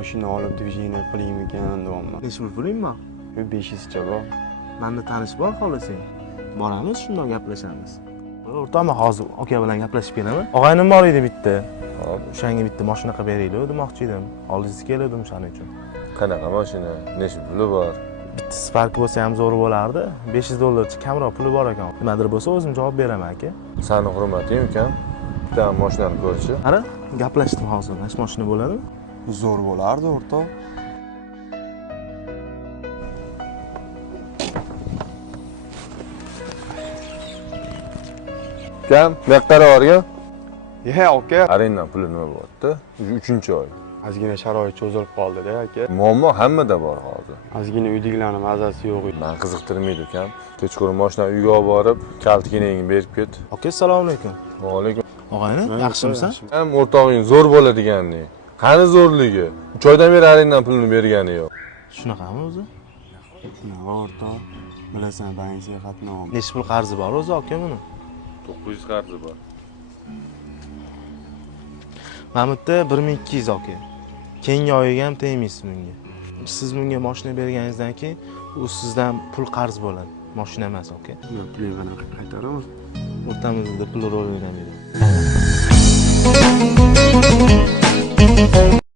mashina olib движение qilaymikan deyapman. Necha puling bor? 500 cha bor. Menda tanish bor xohlasang. Boramiz, shundoq gaplashamiz. O'rtoqman, hozir aka bilan gaplashib kelaman. Og'aynim bor edi bitta. Hop, o'shanga bitta mashina qilib beraylik demoqchi edim. Oldingizga keldim shuning uchun. Qanaqa mashina? Necha puli bor? Bitta Spark bo'lsa ham zo'r bo'lardi. $500 kamroq puli bor ekan. Nimadir bo'lsa o'zim javob beraman aka. Sani hurmating ukan. Bitta mashinani ko'rchi. Qara, gaplashdim hozir. Mana mashina bo'ladimi? Zo'r bo'lardi, o'rtoq. Ukam, bu yoqqa borgan. Aka. Arendan puli nima bo'lyapti? 3-oy. Ozgina sharoit cho'zilib qoldi-da, aka. Muammo hammada bor hozir. Ozgina uydagilarning mazasi yo'q edi. Men qiziqtirmaydi ukam. Kechqurun mashinani uyga olib borib, kaltkinangni berib ket. Aka, assalomu alaykum. Va alaykum. Og'ayni, yaxshimisan? Ham o'rtog'ing zo'r bo'ladiganni. Qani zo'rligi? 3 oydan beri arendan pulini bergani yo'q. Shunaqami o'zi? Nima o'rtoq? Bilasan, bankiga qatnab. Necha pul qarzi bor o'zi aka buni? 900 qarzi bor. Mana bu yerda 1200 aka. Keyingi oyiga ham tegmaysiz bunga. Siz bunga mashina berganingizdan keyin u sizdan pul qarz bo'ladi. Mashina emas aka. Yo'q, pulni qaytaraman. O'rtamizda pul rol o'ynamaydi.